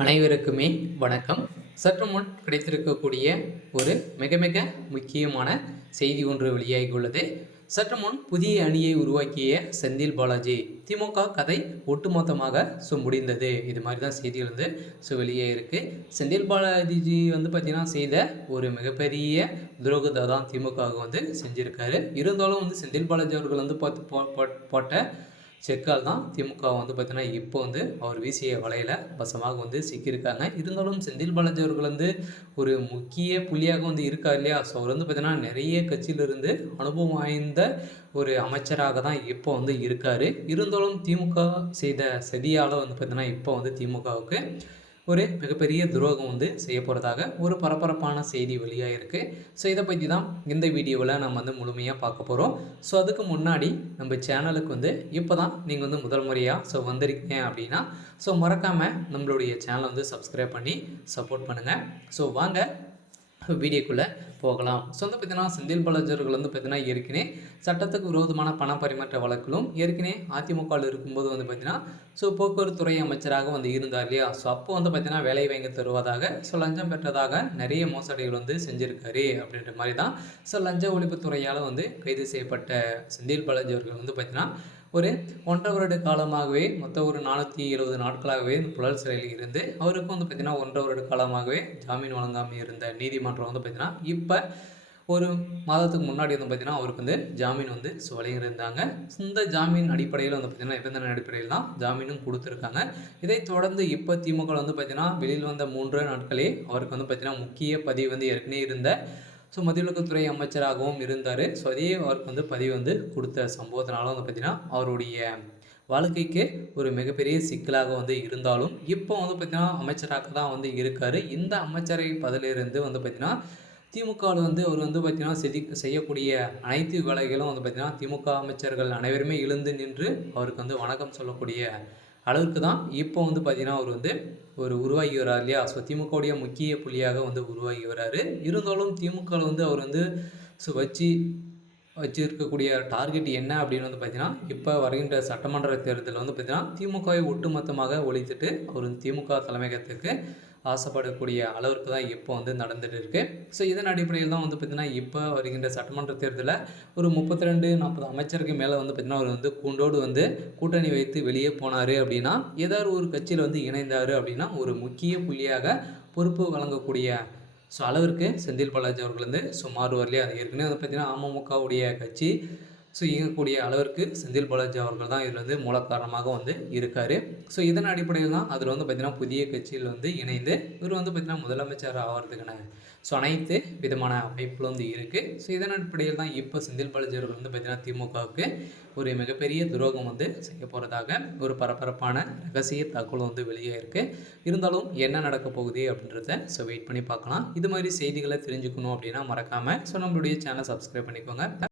அனைவருக்குமே வணக்கம். சற்று முன் கிடைத்திருக்கக்கூடிய ஒரு மிக மிக முக்கியமான செய்தி ஒன்று வெளியாகியுள்ளது. சற்று முன் புதிய அணியை உருவாக்கிய செந்தில் பாலாஜி திமுக கதை ஒட்டுமொத்தமாக முடிந்தது. இது மாதிரி தான் செய்திகள் வந்து வெளியே இருக்கு. செந்தில் பாலாஜி வந்து பார்த்தீங்கன்னா செய்த ஒரு மிகப்பெரிய துரோகத்தை தான் திமுக வந்து செஞ்சிருக்காரு. இருந்தாலும் வந்து செந்தில் பாலாஜி அவர்கள் வந்து போட்ட செக்கால் தான் திமுக வந்து பார்த்தீங்கன்னா இப்போ வந்து அவர் வீசிய வலையில் வசமாக வந்து சிக்கியிருக்காங்க. இருந்தாலும் செந்தில் பாலாஜி அவர்கள் வந்து ஒரு முக்கிய புள்ளியாக வந்து இருக்கார் இல்லையா? ஸோ அவர் வந்து பார்த்தீங்கன்னா நிறைய கட்சியிலிருந்து அனுபவம் வாய்ந்த ஒரு அமைச்சராக தான் இப்போ வந்து இருக்கார். இருந்தாலும் திமுக செய்த சதியால் வந்து பார்த்தீங்கன்னா இப்போ வந்து திமுகவுக்கு ஒரு மிகப்பெரிய துரோகம் வந்து செய்ய போகிறதாக ஒரு பரபரப்பான செய்தி வெளியாக இருக்குது. ஸோ இதை பற்றி தான் இந்த வீடியோவில் நம்ம வந்து முழுமையாக பார்க்க போகிறோம். ஸோ அதுக்கு முன்னாடி நம்ம சேனலுக்கு வந்து இப்போ தான் நீங்கள் வந்து முதல் முறையாக வந்திருக்கீங்க அப்படின்னா மறக்காமல் நம்மளுடைய சேனலை வந்து சப்ஸ்கிரைப் பண்ணி சப்போர்ட் பண்ணுங்கள். ஸோ வாங்க வீடியோக்குள்ளே போகலாம். ஸோ வந்து பார்த்தீங்கன்னா செந்தில் பாலாஜி அவர்கள் வந்து பார்த்தீங்கன்னா ஏற்கனவே சட்டத்துக்கு விரோதமான பண பரிமாற்ற வழக்கிலும் ஏற்கனவே அதிமுகவில் இருக்கும்போது வந்து பார்த்தீங்கன்னா போக்குவரத்துறை அமைச்சராக வந்து இருந்தார் இல்லையா? ஸோ அப்போ வந்து பார்த்தீங்கன்னா வேலை வாங்கி தருவதாக லஞ்சம் பெற்றதாக நிறைய மோசடிகள் வந்து செஞ்சுருக்காரு அப்படின்ற மாதிரி தான் லஞ்ச ஒழிப்புத்துறையால் வந்து கைது செய்யப்பட்ட செந்தில் பாலாஜி அவர்கள் வந்து பார்த்தீங்கன்னா ஒரு 1.5 வருட காலமாகவே மொத்தம் ஒரு 470 நாட்களாகவே புழல் சிறையில் இருந்து அவருக்கும் வந்து பார்த்திங்கன்னா 1.5 வருட காலமாகவே ஜாமீன் வழங்காமல் இருந்த நீதிமன்றம் வந்து பார்த்திங்கன்னா இப்போ ஒரு மாதத்துக்கு முன்னாடி வந்து பார்த்திங்கன்னா அவருக்கு வந்து ஜாமீன் வந்து வழங்கியிருந்தாங்க. இந்த ஜாமீன் அடிப்படையில் வந்து பார்த்திங்கன்னா நிபந்தனை அடிப்படையில் தான் ஜாமீனும் கொடுத்துருக்காங்க. இதை தொடர்ந்து இப்போ திமுக வந்து பார்த்திங்கன்னா வெளியில் வந்த 3 நாட்களே அவருக்கு வந்து பார்த்திங்கன்னா முக்கிய பதிவு வந்து ஏற்கனவே இருந்த மத்தியத்துறை அமைச்சராகவும் இருந்தார். ஸோ அதே அவருக்கு வந்து பதிவு வந்து கொடுத்த சம்பவத்தினால வந்து பார்த்திங்கன்னா அவருடைய வாழ்க்கைக்கு ஒரு மிகப்பெரிய சிக்கலாக வந்து இருந்தாலும் இப்போ வந்து பார்த்திங்கன்னா அமைச்சராக தான் வந்து இருக்கார். இந்த அமைச்சரை பதிலிருந்து வந்து பார்த்திங்கன்னா திமுகவில் வந்து அவர் வந்து பார்த்திங்கன்னா செய்யக்கூடிய அனைத்து வேலைகளும் வந்து பார்த்திங்கன்னா திமுக அமைச்சர்கள் அனைவருமே எழுந்து நின்று அவருக்கு வந்து வணக்கம் சொல்லக்கூடிய அளவுக்கு தான் இப்போ வந்து பார்த்திங்கன்னா அவர் வந்து ஒரு உருவாகி வரார் இல்லையா? ஸோ திமுகவுடைய முக்கிய புள்ளியாக வந்து உருவாகி வராரு. இருந்தாலும் திமுகவில் வந்து அவர் வந்து வச்சிருக்கக்கூடிய டார்கெட் என்ன அப்படின்னு வந்து பார்த்தீங்கன்னா இப்போ வருகின்ற சட்டமன்ற தேர்தலில் வந்து பார்த்திங்கன்னா திமுகவை ஒட்டுமொத்தமாக ஒழித்துட்டு அவர் திமுக தலைமையகத்துக்கு ஆசைப்படக்கூடிய அளவிற்கு தான் இப்போ வந்து நடந்துட்டு இருக்குது. ஸோ இதன் அடிப்படையில் தான் வந்து பார்த்திங்கன்னா இப்போ வருகின்ற சட்டமன்ற தேர்தலில் ஒரு 32-40 அமைச்சருக்கு மேலே வந்து பார்த்திங்கன்னா அவர் வந்து கூண்டோடு வந்து கூட்டணி வைத்து வெளியே போனார் அப்படின்னா ஏதாவது ஒரு கட்சியில் வந்து இணைந்தார் அப்படின்னா ஒரு முக்கிய புள்ளியாக பொறுப்பு வழங்கக்கூடிய அளவிற்கு செந்தில் பாலாஜி அவர்கள் வந்து மாறுவார் இல்லையா? அது ஏற்கனவே வந்து பார்த்திங்கன்னா அமமுகவுடைய கட்சி இயங்கக்கூடிய அளவிற்கு செந்தில் பாலாஜி அவர்கள் தான் இதில் வந்து மூல காரணமாக வந்து இருக்கார். ஸோ இதன் அடிப்படையில் தான் அதில் வந்து பார்த்திங்கன்னா புதிய கட்சியில் வந்து இணைந்து இவர் வந்து பார்த்திங்கன்னா முதலமைச்சர் ஆகிறதுக்கான அனைத்து விதமான வாய்ப்புகள் வந்து இருக்குது. ஸோ இதன் அடிப்படையில் தான் இப்போ செந்தில் பாலாஜி அவர்கள் வந்து பார்த்திங்கன்னா திமுகவுக்கு ஒரு மிகப்பெரிய துரோகம் வந்து செய்ய போகிறதாக ஒரு பரபரப்பான ரகசிய தகவல் வந்து வெளியே இருக்குது. இருந்தாலும் என்ன நடக்க போகுது அப்படின்றத வெயிட் பண்ணி பார்க்கலாம். இது மாதிரி செய்திகளை தெரிஞ்சுக்கணும் அப்படின்னா மறக்காமல் நம்மளுடைய சேனலை சப்ஸ்கிரைப் பண்ணிக்கோங்க.